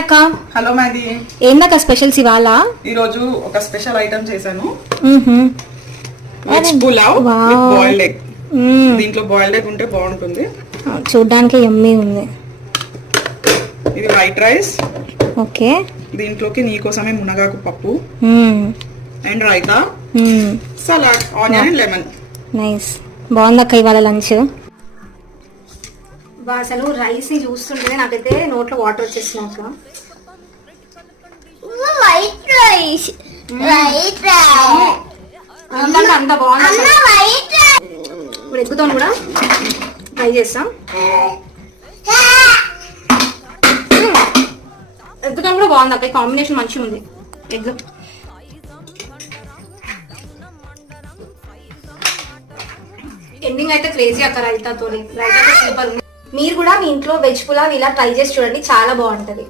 అక్క. హలో మాది. ఏందక్క స్పెషల్స్ ఇవాళ? ఈ రోజు ఒక స్పెషల్ ఐటమ్ చేశాను. Veg pulao with boiled egg. దీంట్లో బాయిల్డ్ ఎగ్ ఉంటే బాగుంటుంది. చూడ్డానికి యమ్మీ ఉంది. ఇది వైట్ రైస్. ఓకే. దీంట్లోకి నీకోసమే మునగాకు పప్పు and raita, salad, onion and lemon. Nice. బాగుందక్క ఇవాళ లంచ్. అసలు రైస్ ని చూస్తుంటే నాకైతే నోట్లో వాటర్ వచ్చేసినాక. వైట్ రైస్ వైట్ రైస్ అంత బాగుంది. ఇప్పుడు ఎగ్గుతో కూడా ట్రై చేస్తాం. ఎగ్గుతో కూడా బాగుంది అక్క. కాంబినేషన్ మంచిగా ఉంది. ఎగ్ ఎండింగ్ అయితే క్రేజీ అక్క. రైతాతో సూపర్ ఉంది. మీరు కూడా మీ ఇంట్లో వెజ్ పులావ్ ఇలా ట్రై చేసి చూడండి, చాలా బాగుంటది.